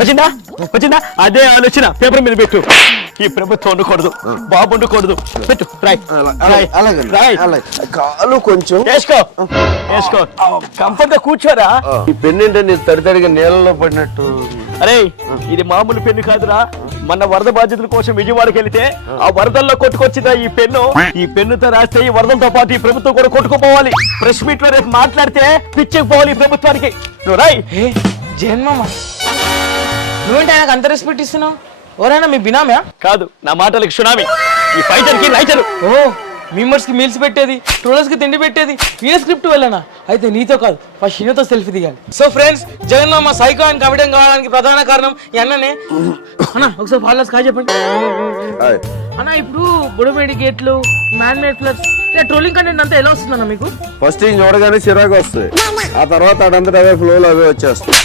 వచ్చిందా వచ్చిందా? అదే ఆలోచన పేపర్ మీద పెట్టు. ఈ ప్రభుత్వం ఉండకూడదు, బాబు ఉండకూడదు. పెట్టు రాయ్ రాయ్. కాలు కొంచెం వేసుకో వేసుకో. కంఫర్ట్ గా కూర్చోరా. ఈ పెన్ను ఏంటంటే తడితడిగా నీళ్ళలో పడినట్టు. అరే ఇది మామూలు పెన్ను కాదురా. మన వరద బాధితుల కోసం విజయవాడకి వెళితే ఆ వరదల్లో కొట్టుకొచ్చిన ఈ పెన్నుతో రాస్తే ఈ వరదలతో పాటు ఈ ప్రభుత్వం కూడా కొట్టుకుపోవాలి. ప్రెస్ మీట్ లో రేపు మాట్లాడితే పిచ్చికి పోవాలి ఈ ప్రభుత్వానికి. నువ్వు రాయ్. జన్మమ్మ నువ్వేంటి ఆయనకు అంత రెస్పెక్ట్ ఇస్తున్నావు? ఎవరైనా మీ బినామా? కాదు, నా మాటలకి సునామీ. ఈ ఫైటర్ కి రైటర్. ఓ మెంబర్స్ కి మీల్స్ పెట్టేది, ట్రోలర్స్ కి తిండి పెట్టేది ఈయన స్క్రిప్ట్ వెళ్ళనా? అయితే నీతో కాదు, ఫస్ట్ ఈయనతో సెల్ఫీ దిగాలి. సో ఫ్రెండ్స్, జగన్మామ సైకో అండ్ కమిడియన్ కావడానికి ప్రధాన కారణం ఈ అన్ననే. అన్న ఒకసారి ఫాలోవర్స్ కాదు చెప్పండి అన్న. ఇప్పుడు బుడమేడి గేట్లు, man made floods, trolling content అంతా ఎలా వస్తుందన్న మీకు? ఫస్ట్ చూడగానే చిరాకు వస్తుంది, ఆ తర్వాత అడంతటా అవే ఫ్లో లో అవే వచ్చేస్తాయి.